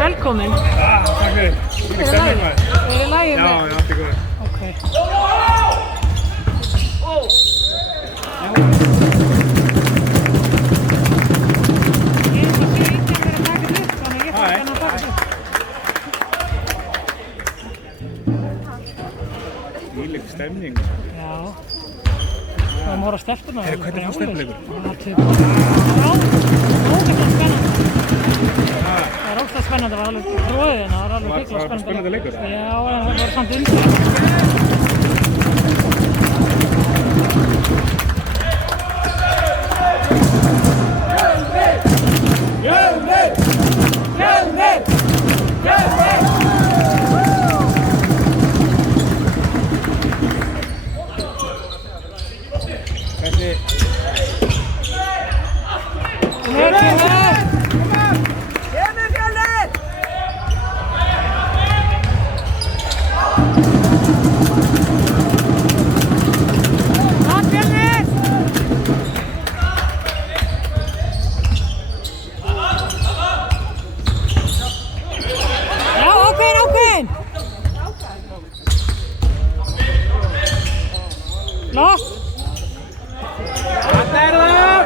Velkomin. Takk fyrir. Þvílík stemning maður. Er í lagi með? Já, allt í góðu. Ok. Ég sé ekki að vera að taka þetta upp, þannig ég þarf að taka þetta upp. Þvílík stemning. Já. Það voru að stelpuna. Hvernig fannst stelpuleikur? Það er ógeðslega spennandi, það var alveg tróðið, það var alveg hrikalega spennandi. Var spennandi leikur? Já, það var samt undir. Lost! Þarna það!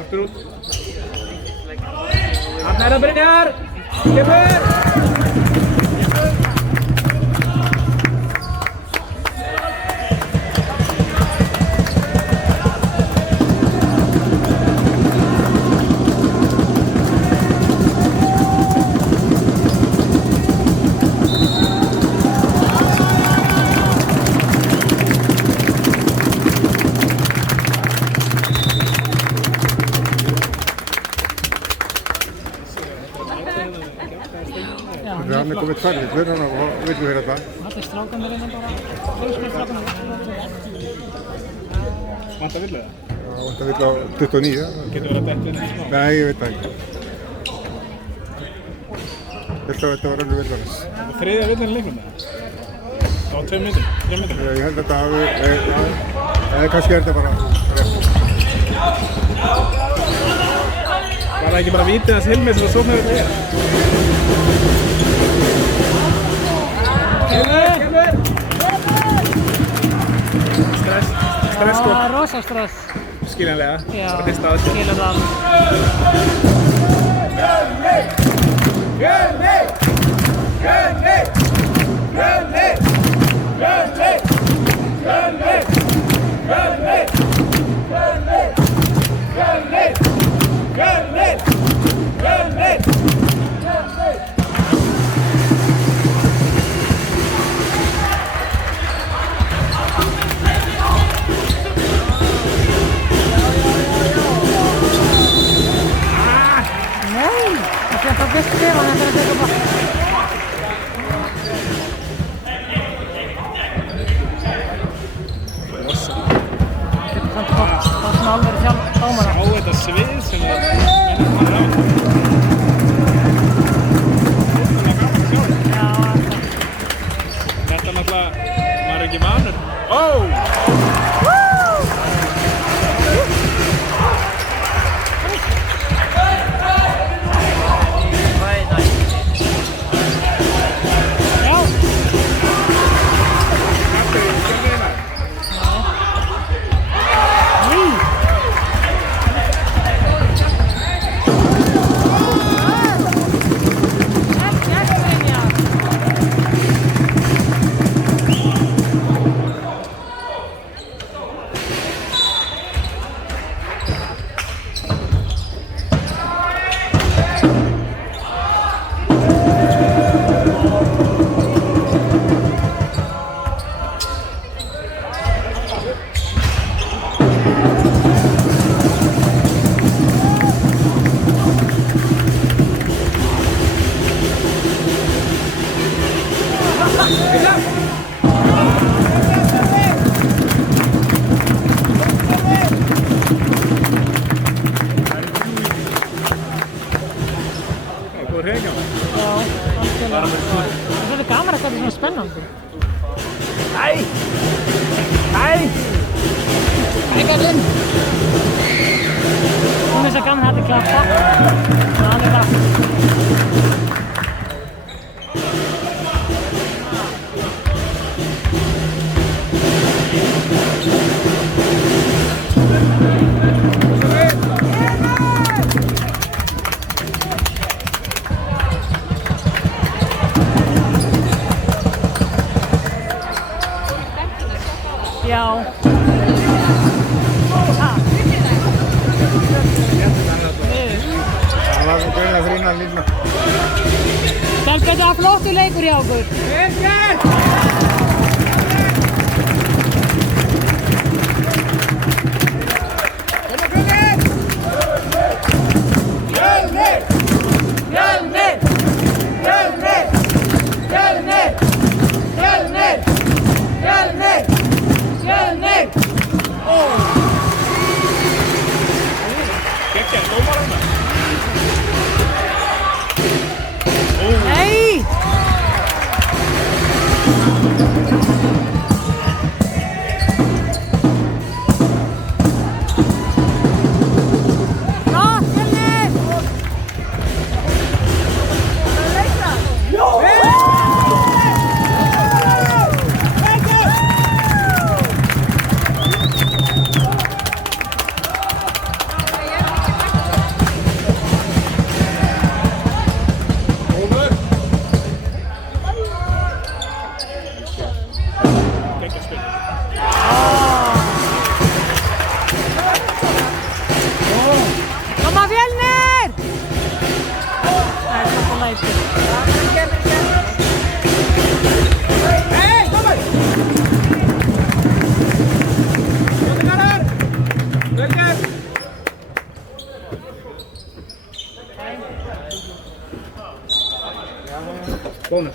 Aftur út. Þarna Brynjar! Kemur! Hann komið tværvillur, hann vill við hérna það. Allir strákanir innan bara, strákanir. Vantar villu það? Já, vantar villu á 29. Getur verið að dætt við þetta? Nei, ég veit það ekki. Ég held að þetta var alveg villvarins. Og þriðja villin í leiknum það? Á 2 metrum, 3 metrum? Ég held að þetta hafi, eða kannski er þetta bara rétt. Var það ekki bara vítið þess Hilmi sem það sóknar þetta er? Kemur! Stress sko. Já, rosa stress. Skiljanlega. Já, bara fyrst aðeins. skilur það alveg. Fjölnir! Á þetta svið sem það minnir á. Þetta náttúrulega, maður er ekki vanur. Ó! Það er gaman að þetta er svona spennandi. Nei! Nei! Nei, Gallinn! Hún er svo gaman að þetta klappa. Það er það. Já. Það var svo greinlega fyrir innan lífna. Þetta var flottur leikur hjá okkur. Gekkja, dómarana. Nei! Bónus.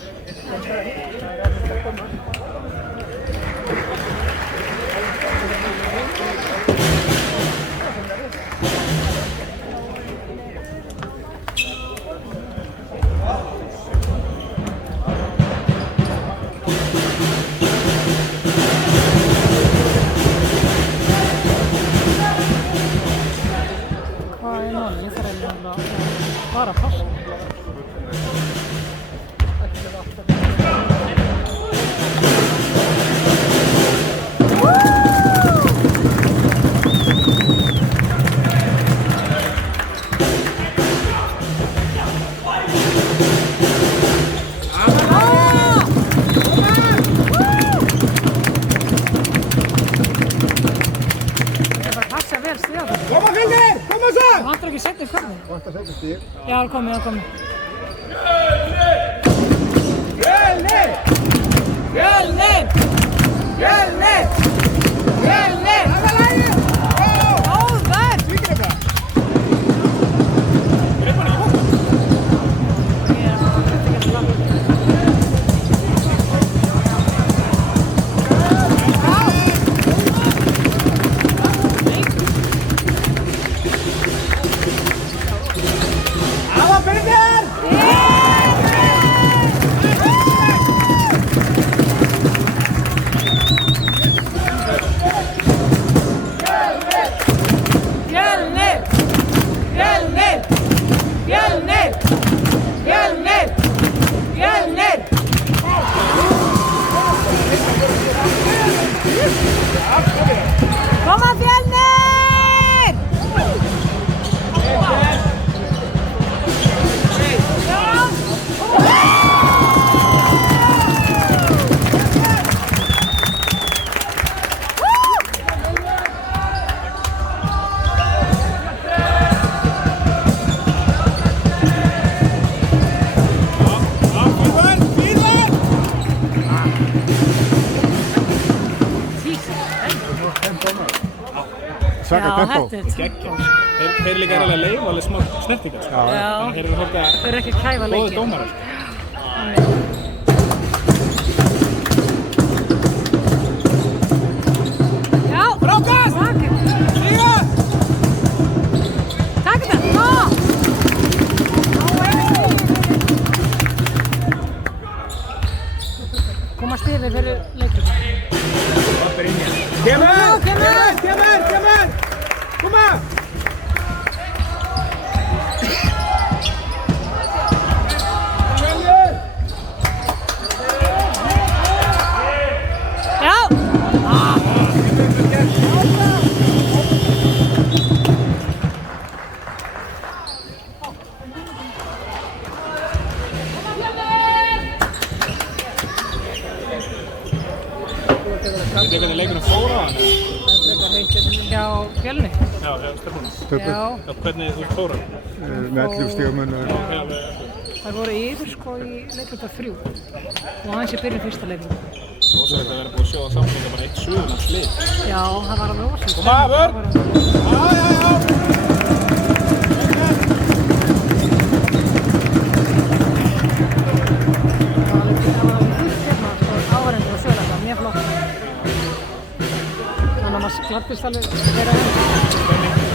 ekki setni komið? Vant að setja stíð. Já, komið. Fjölnir! Það var lagið! Góður! Líkir þetta? Greip hann í bótt? Koma Fjölnir! Svaka tempo. Geggja. Þeir líka alveg leifa alveg smá snertingar. Já. Þeir eru hálka Þau eru ekki að kæfa góði leikinn. dómarar. Já! Brákast! Stíga! Takk þetta! Ná! Koma stýrið fyrir leikinn. Kemur! Koma! Já! Veitu hvernig leikurinn fór á hann? Já, Fjölnir. Já, stefnuna. Já, Hvernig þú fór á hann? Með 11 stígamunn. þær voru yfir sko í leikluta 3 og aðeins í byrjun fyrsta leikluta. Rósa þetta verið búið að sjóða samfélga bara 1-7 slið. Já, það var alveg ósýtt. Koma, vörn! Já! Áhverjandi og sjölega, mjög flott. Þannig að maður gladdist alveg þeirra enn.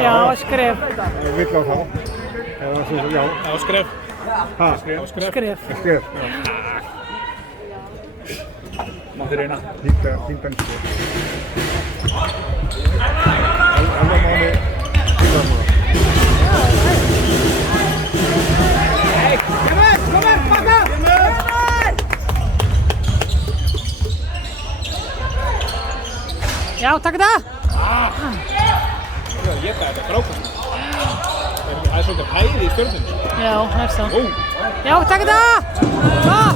Já, skref. Vill á þá. Já. Já, skref. Ha? Skref. Skref. Máttu reyna. Fín bensku. Alveg máli. Já, takk þetta! Ég gæti þetta frákvæmst. Það er svolítið hæði í stjórnum. Já, næst þá. Já, takk þetta!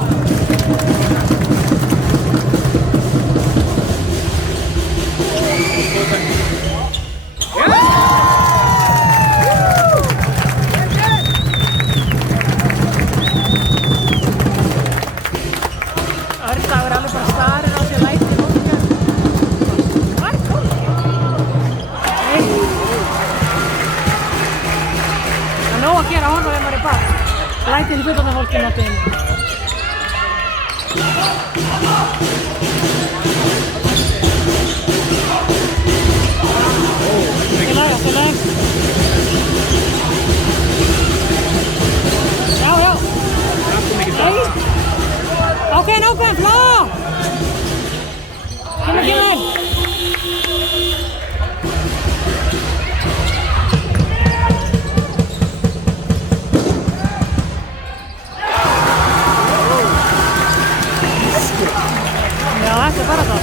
Ördagur er alveg bara þegar maður er barn. Lætið í fullorðna fólki notið inn. Allt í lagi. Já. Nei. Ákveðin, flá! Kemur. Já, þetta bara það.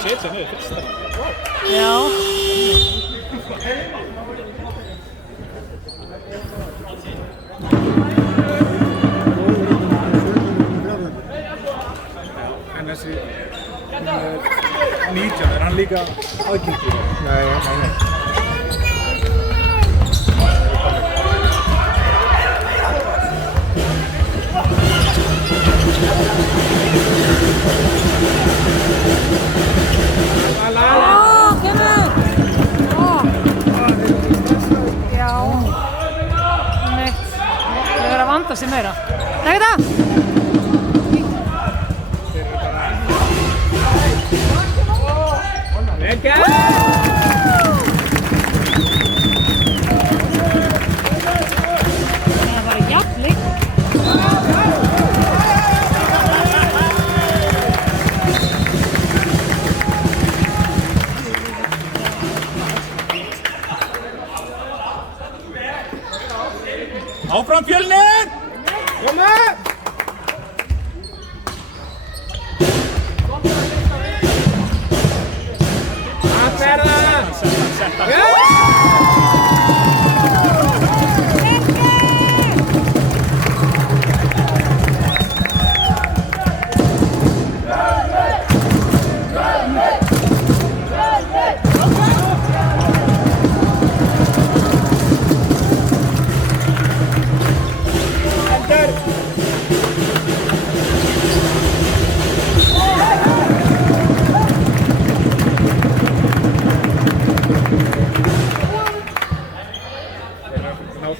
Setja niður fyrsta. Já. En þessi 19 hann líka aðgengið? Nei. Vanda sig meira. Takk þetta! Það var jafn líkt. Áfram Fjölnir! Koma! Að verða!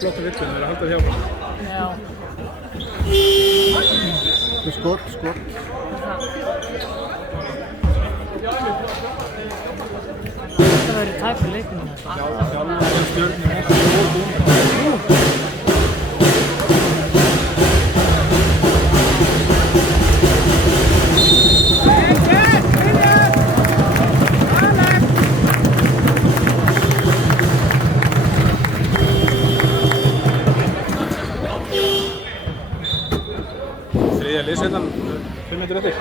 Flottu villin, það er að halda því áfram. Já. Skott. Það verður tæpur leikurinn. Já, Stjörnum. Þriðja liðsveitan, 5 metur eftir.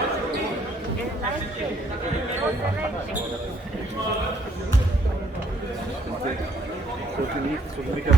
Svolítið líka.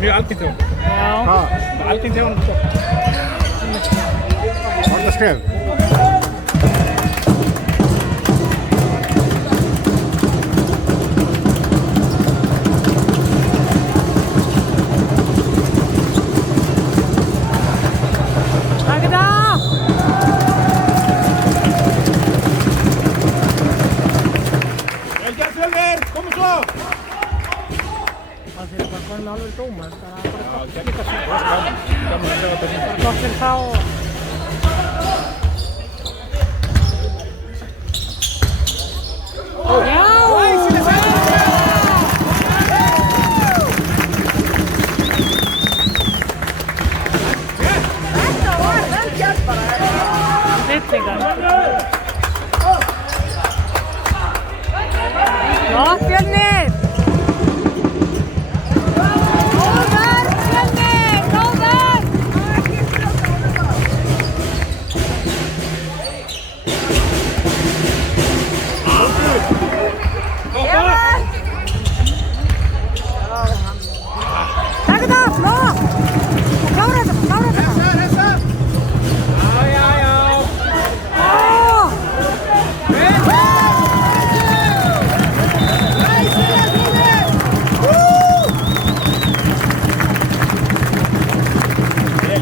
Mjög algengt hjá honum. Já. Hvað? Algengt hjá honum, sko. Var þetta skref? Takk þetta! Vel gert, Fjölnir! Komum svo! Það fyrir bara konum alveg dómar. Það er bara gott Já, líka svo. gaman að sjá þetta hérna. Gott fyrir þá. Já! Snillingar. Gott, Fjölnir! Góður, Fjölnir! Góður! Takk þetta, flott! Klára þetta, klára þetta! Já. Ó! Vel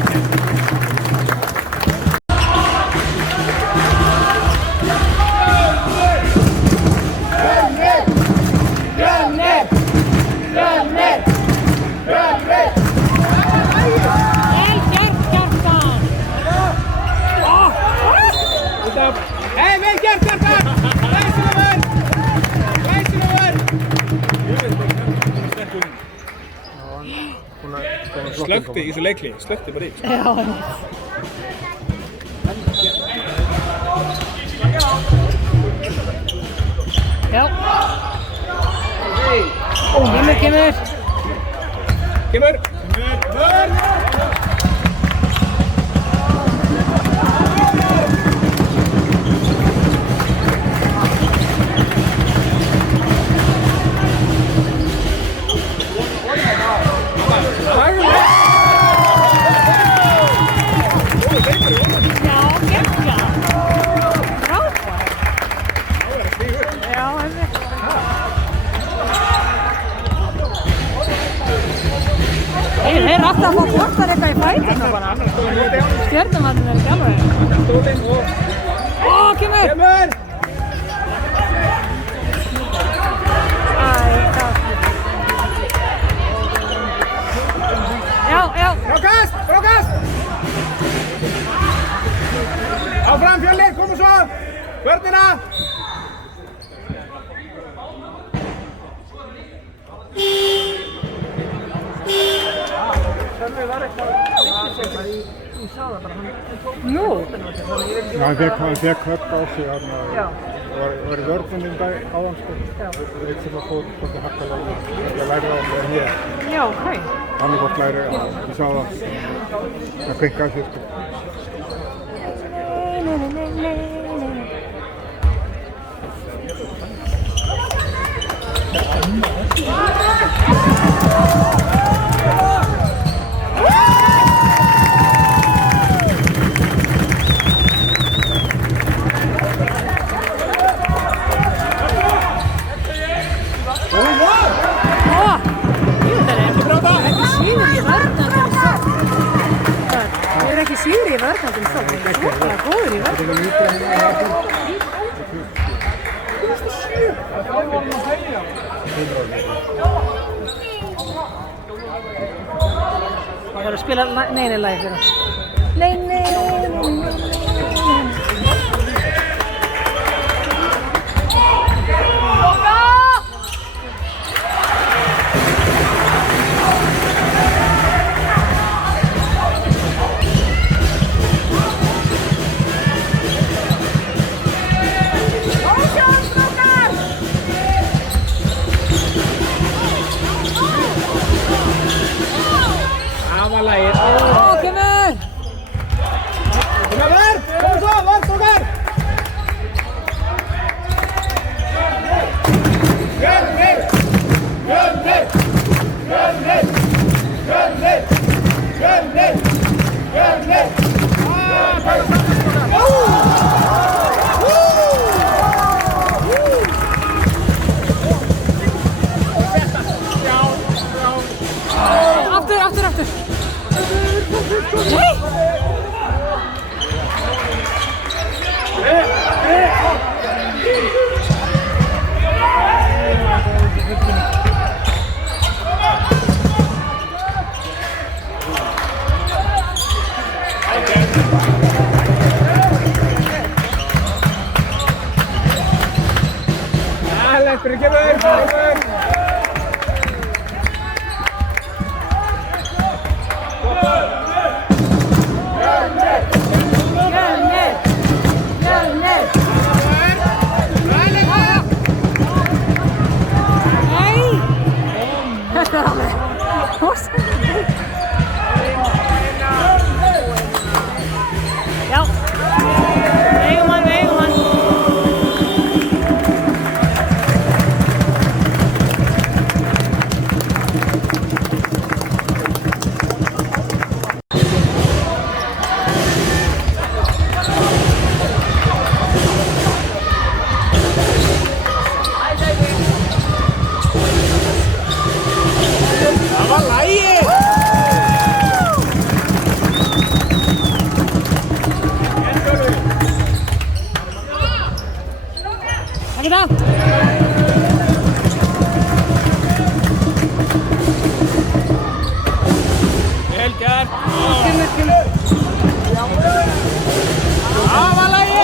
gert, Kjartan! Hei, vel gert, Kjartan! Glæsilegur! Glæsilegur! Slökkti í þessu leikli, slökkti bara í. Já, já. Kemur, kemur. Kemur! Já, geggjað. Frábært. Já, einmitt. Þeir eru alltaf að fá bortar eitthvað í fætina bara. Stjörnumanninn er ekki alveg. Stólinn og... Ó, kemur! Kemur! Æ, það. Já, já. Frákast! Frákast! Áfram, Fjölnir, komu svo! Vörnina! Nú? Já, hann fekk högg á sig þarna. Já. Var í vörnunum áðan, sko. Já. Eitt sem að fór svolítið harkalega. Ég lærði á mig hér. Já, ok. Annarkort læri, ég sá það. Það kvikkaði sér, sko. Ekki síður í vörnandum svo, það er svokala góður í vörnandum. Það var að spila Nei-nei-lagi fyrir oss. Nei-nei. Það var lagið. Ó, kemur! Já, við eigum hann. Það var lagið! Ekki það? Vel gert! Kemur. Það var lagið!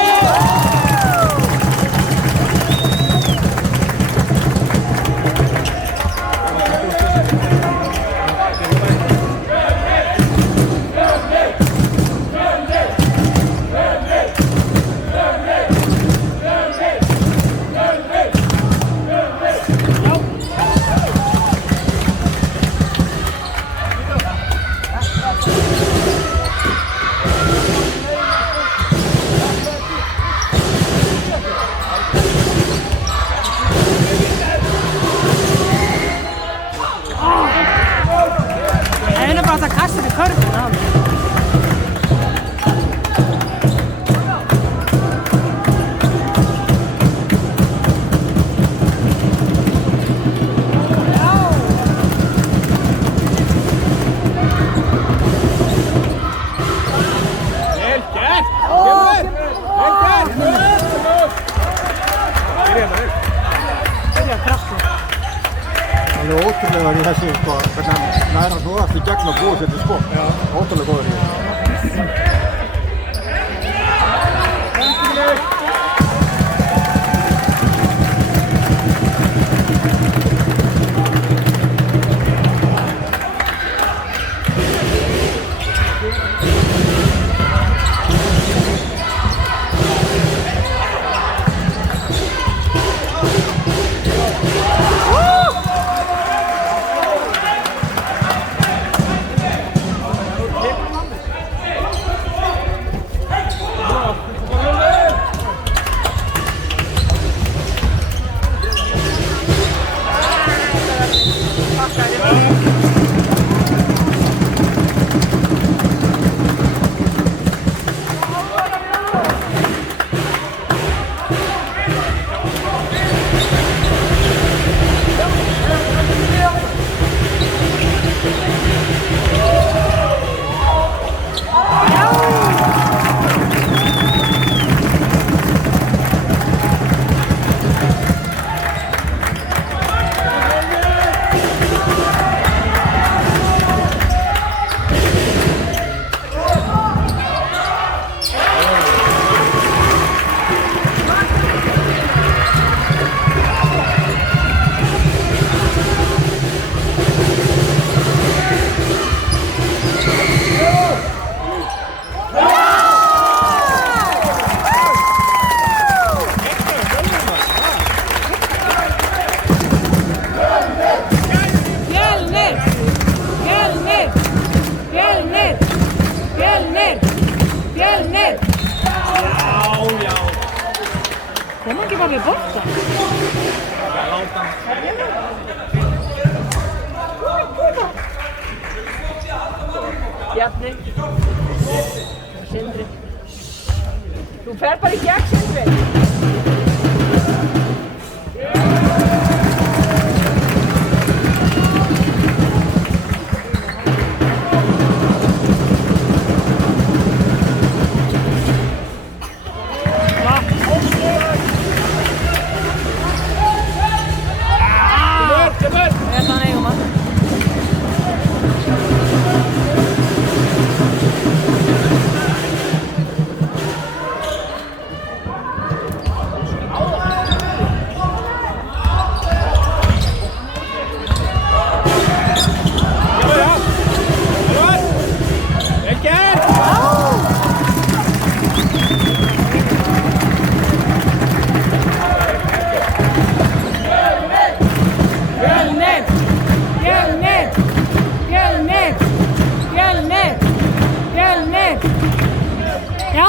Það er bara að kasta til körfuna á mig. Vel gert! Kemur! Vel gert! Byrja kraftur. Alveg ótrúlegar í þessu, sko, hvernig hann næra svo aftur gegn að búa sér til skot. Ótrúlega góður í þessu. Kom ekki bara með boltan? Bjarni. Sindri. Þú fer bara í gegn, Sindri.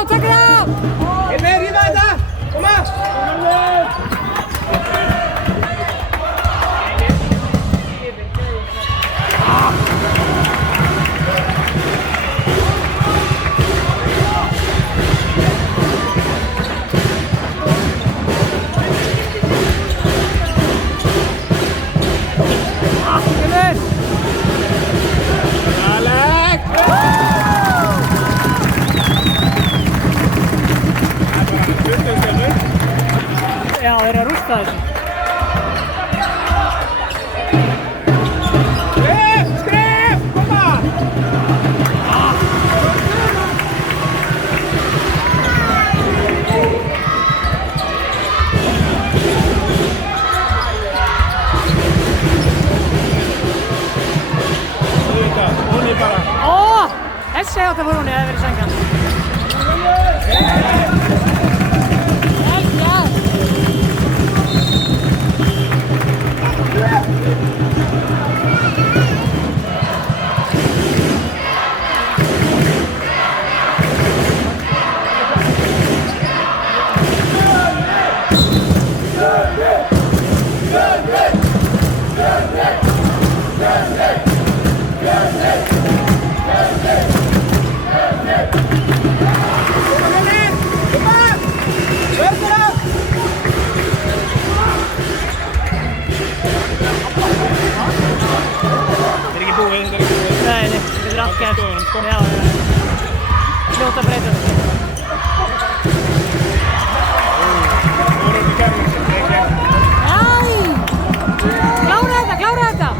takk það! Er með ríða þetta? Koma! Já, þeir eru að rústa þessu. Skrif! Koma! Hún er bara. Þessi átt að fór hún í að verið sængan. Fljóta breyta þessu. Klára þetta!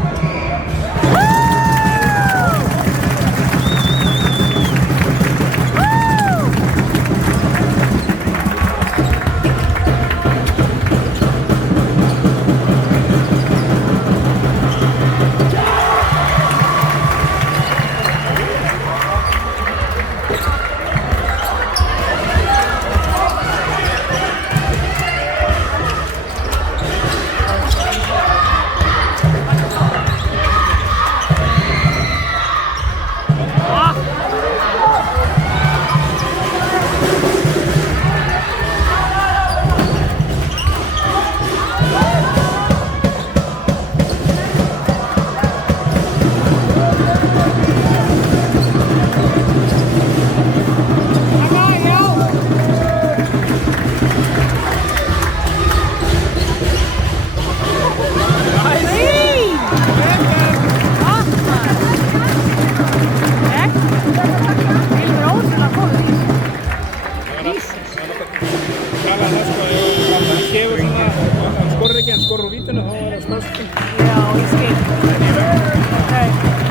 Skorur úr vítinu, þá var það smáskinn. Já, ég skil.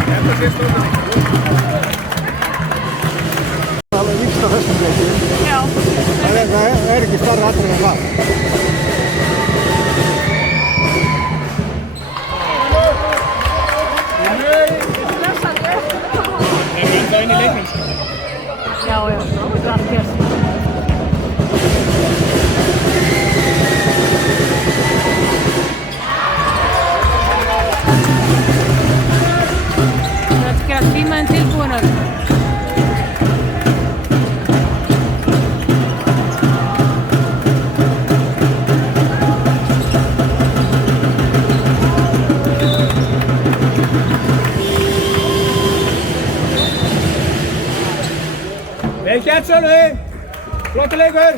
Þetta sé stóðum. Það er alveg víst á þessum leiki. Já. Það er ekki starra atriði en það. Það er enda inn í leiknum. Já, þetta er allt gert. Tímaðinn tilbúinur. Vel gert, Sölvi! Flottur leikur!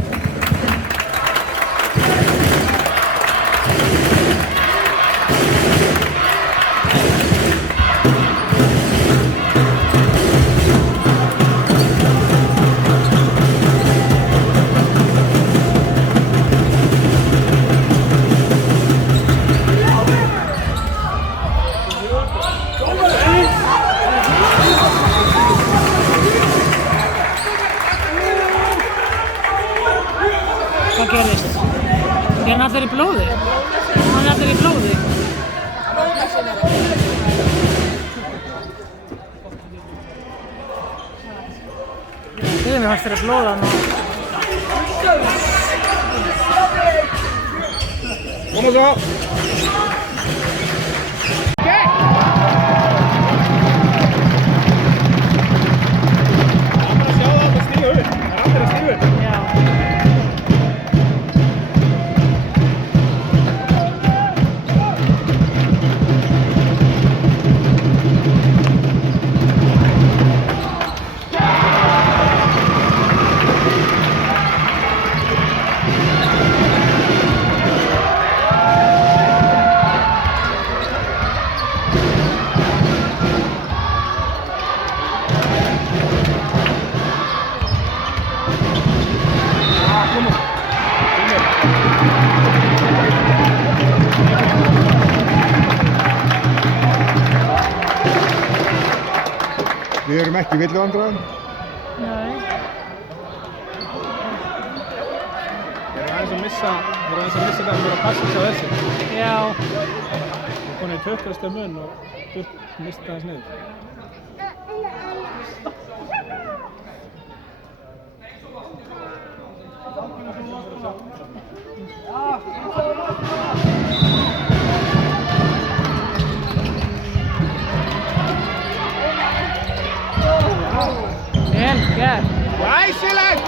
Hvað gerist? Er hann allir í blóði? Hann er allir í blóði. Mér fannst þér að blóða hann. Koma svo! Það er bara að sjá það að stíga upp. Það er allir að stíga upp. erum ekki villuandræðum. Nei. Þeir eru aðeins að missa það að vera að passa sig á þessu. Já. Það er konið í 20. mun og mista þess niður. Vel gert. Glæsilegt!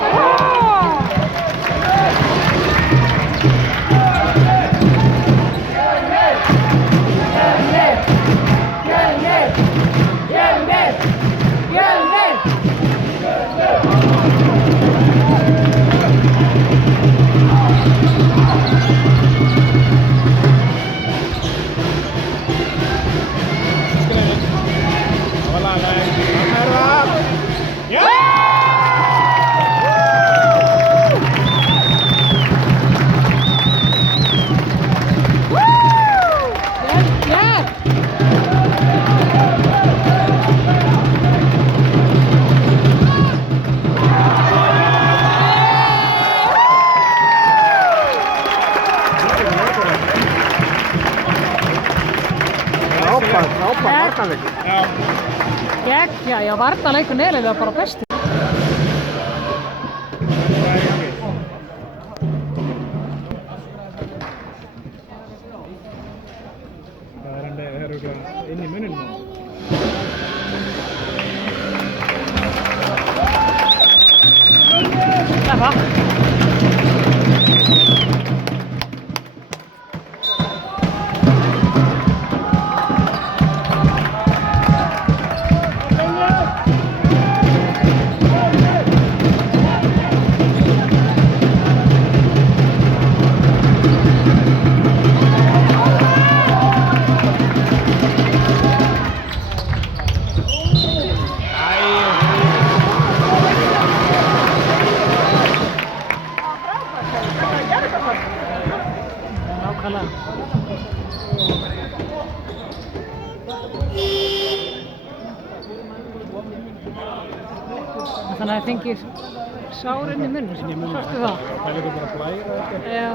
Frábær varnarleikur. Geggja, já, varnarleikur neilega bara bestur. Það er inn í muninum. Steffa. Þannig að það fengið sár inn í munni, sástu það? Það er líka bara að blæra þetta. Já.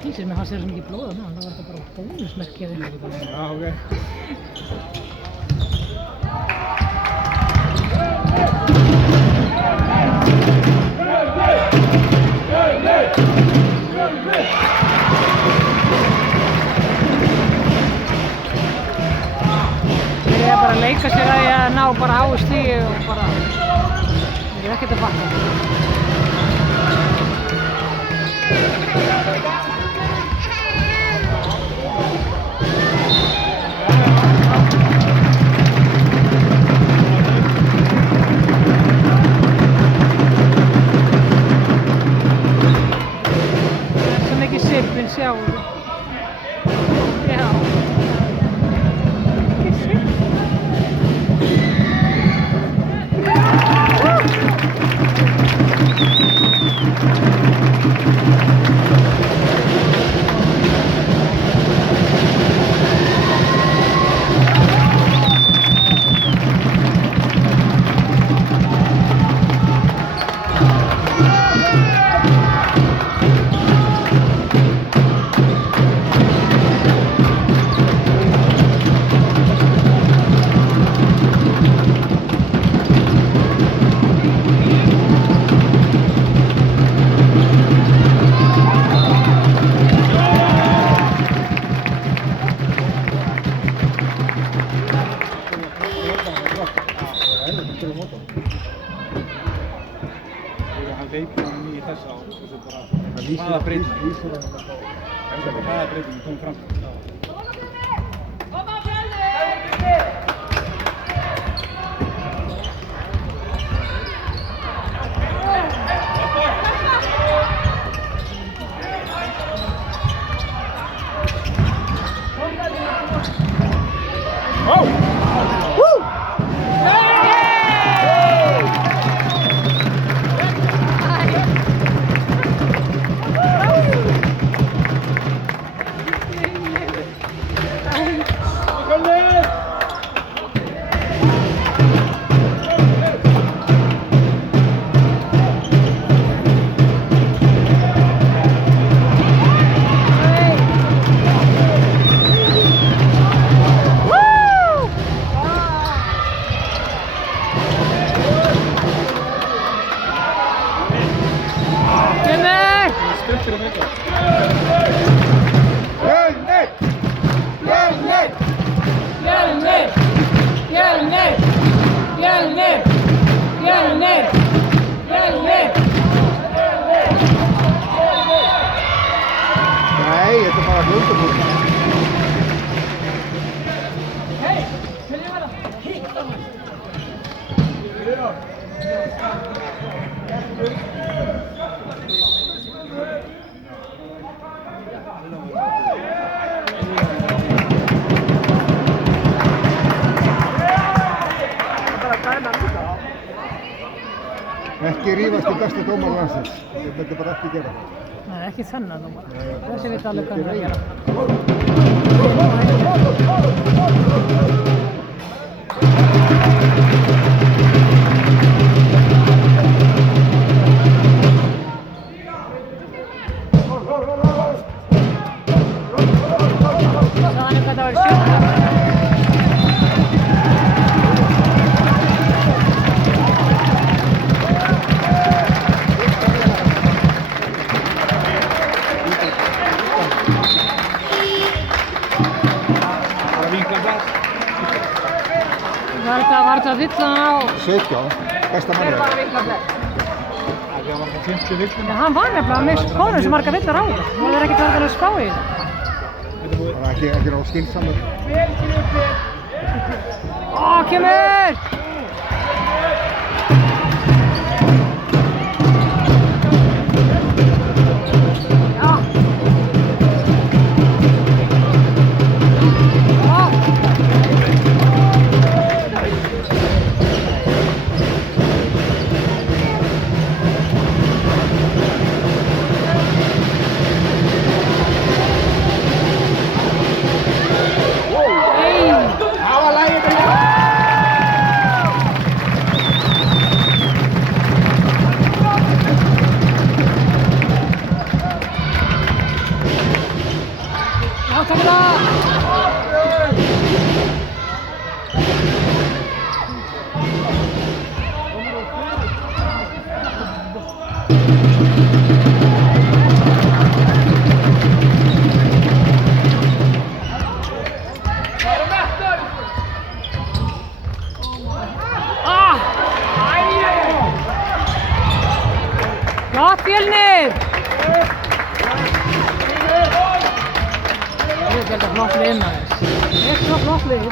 Písir mér fannst þér svo mikið blóð á maður, það var þetta bara bónusmerkið. Já, ok. Þeir eru bara að leika sér að ég ná bara háu stígi og bara, þeir eru ekkert að fatta. Það er svo mikið sirpinn, sjáum við. Já. Hann leipur hann í þessa og þessu bara hvaða breyting kom fram. Fjölnir! Fjölnir! Nei, þetta er bara glöndabúr. Ekki rífast í besta dómar landsins. Þetta myndi bara ekki gera. Nei, ekki þennan nú bara. Þessi veit alveg hvað hann er að gera. Sagði hann hvað það var sjötta? Var þetta villan á... 17, besta Hver var manni. vinklaflett? Það var það 50 villum. Já, hann var nefnilega með konur sem marga villar á það. Það er ekkert verið að spá í það. Það var ekki á skynsamur. Ó, kemur! Já. Fjölnir! Þetta er flott lið maður. Þetta er svo flott lið.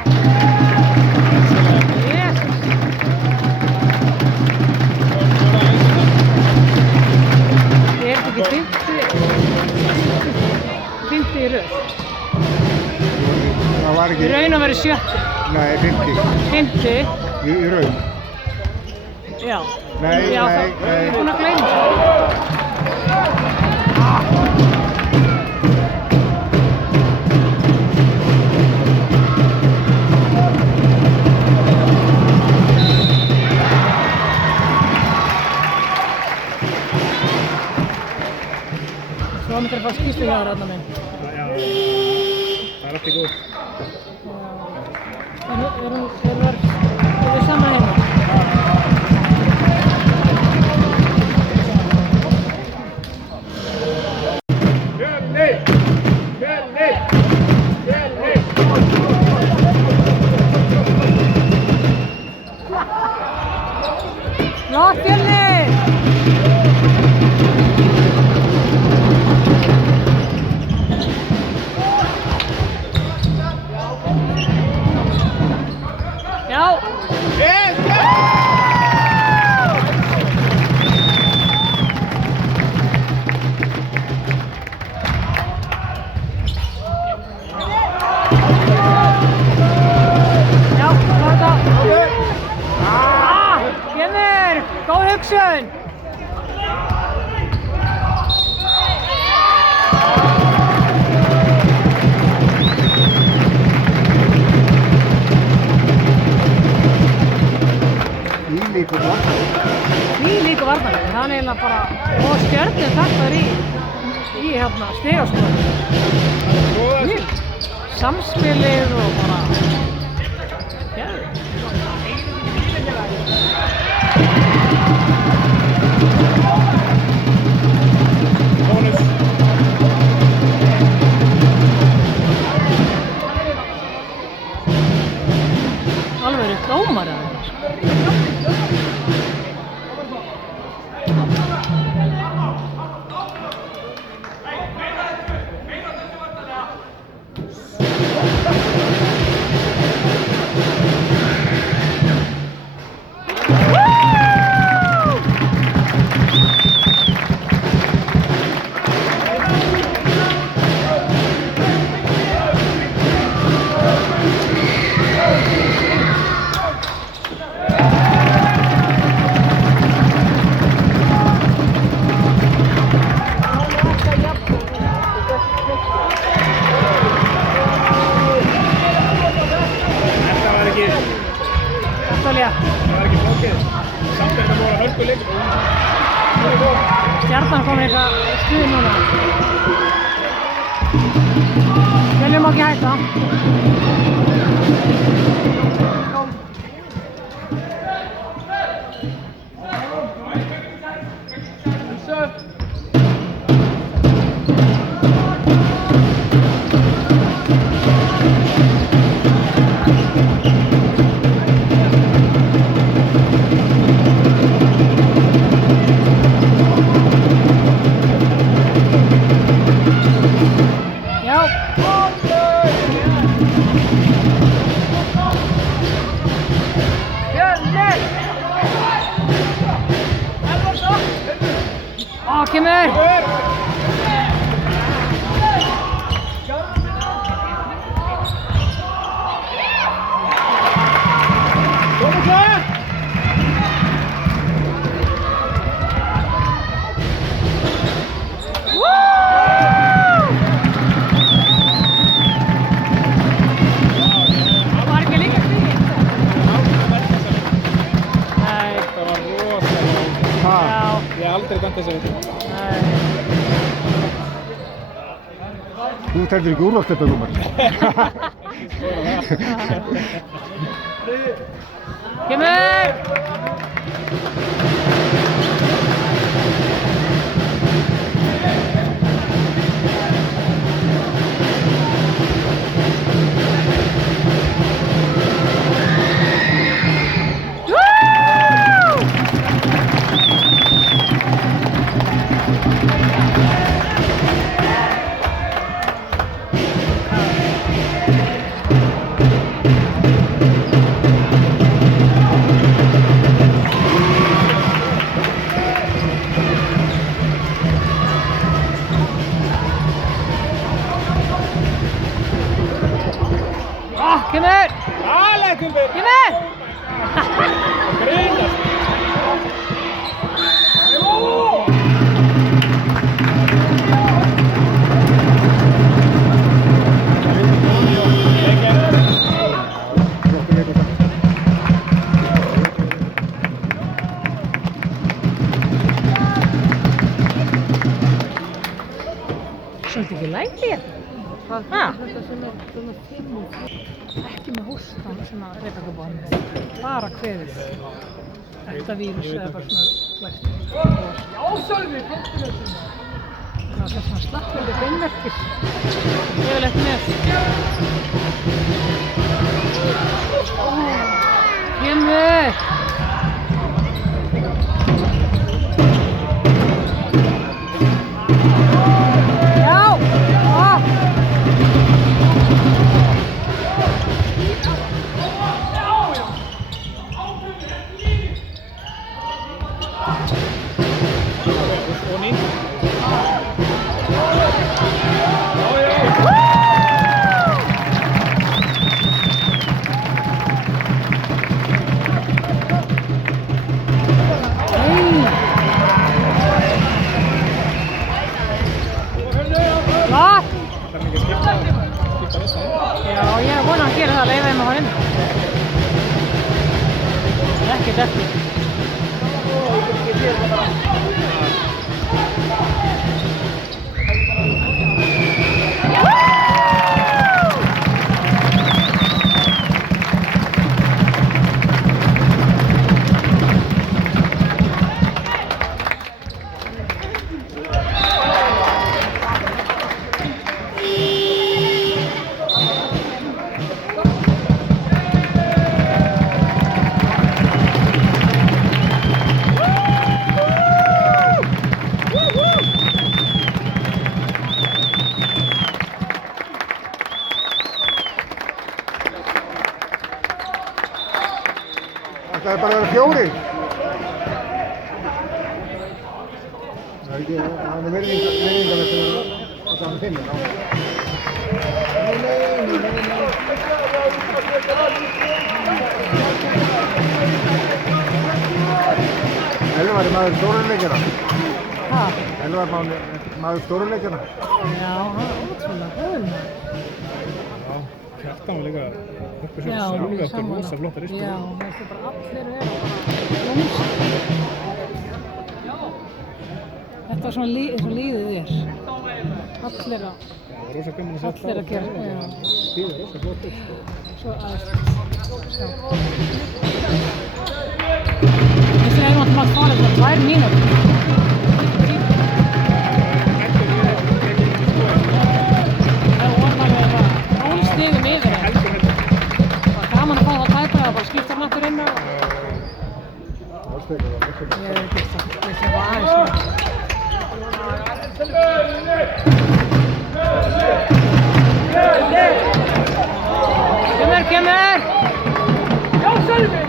Jesus! Þetta er ekki 50 í röð. Það var Í ekki... raun að vera 70. Nei, 50. 50? Í raun. Já. Nei, Já, nei, ég er nei. búin að gleyma það. Svo myndir að fá skýrslu hjá þér, Arnar minn. Já, það er allt í góð. Er þið saman heima? Fjölnir! Fjölnir! Fjölnir! Já, Fjölnir! Já! Já, hvað er það? Kemur! Góð hugsun! Þvílíkur varnarleikur. Þvílíkur varnarleikur, hann er eiginlega bara og Stjörnir tappar í hérna stigaskoðun. Samspilið og bara Bónus. alveg dómar að það. Antalía. Það var ekki flókið. Samt er þetta voru hörkuleik. Stjarnan kom eitthvað stuð núna. Viljum ekki hætta. Kemur! Ég hef aldrei dæmt þess að þetta. Þú tellir ekki úrvalsdeildardómar. Kemur! Kemur! Alveg til þeir! Kemur! Það grínast! Svolítið ekki læti hérna. Ekki með hóstan svona Rebekka-bóðan, bara kveðið. Þetta vírus eða bara svona lægt. Ásölvi, flottur þessu. Það er svona slappandi beinverkir. Yfirleitt með. Kemur! Ekkert eftir. Það er bara að vera 4. Það er ekki, það er virðingarlegt að það er 5. Elvar er maður stóruleikjana. Hæ? Elvar maður stóruleikjana. Já, hann er ótrúlega góður maður. Já, Kjartan var líka uppi Já, sjálfur ég eftir sammála. rosa flottar rispur. Já, mér finnst bara allir vera bara blómst. Þetta var svona eins og líðið er. Allir að, Það var rosa gaman að setja allir að gera, já. Stíð er rosa flott upp, sko. Svo aðeins. Sjá. Ég sé einhvern veginn að fara svona 2 mínútur. Það var bara 0 stigum yfir það. Það var gaman að fá það tæplega, það bara skipta hann aftur inn og... Ég veit ekki það, ég sé bara aðeins svona. Kemur! Já, Sölvi!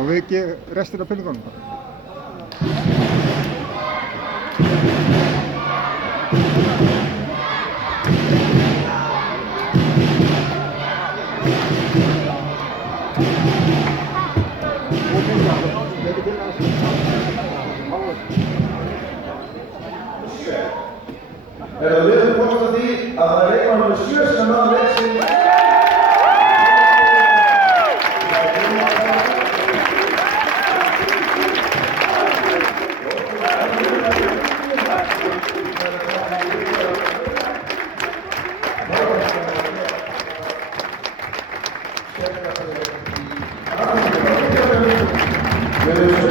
Og við ekki restin af peningunum. Við höfum komast að því að það er leikmann nr. 7 sem náði leiksinn. Við erum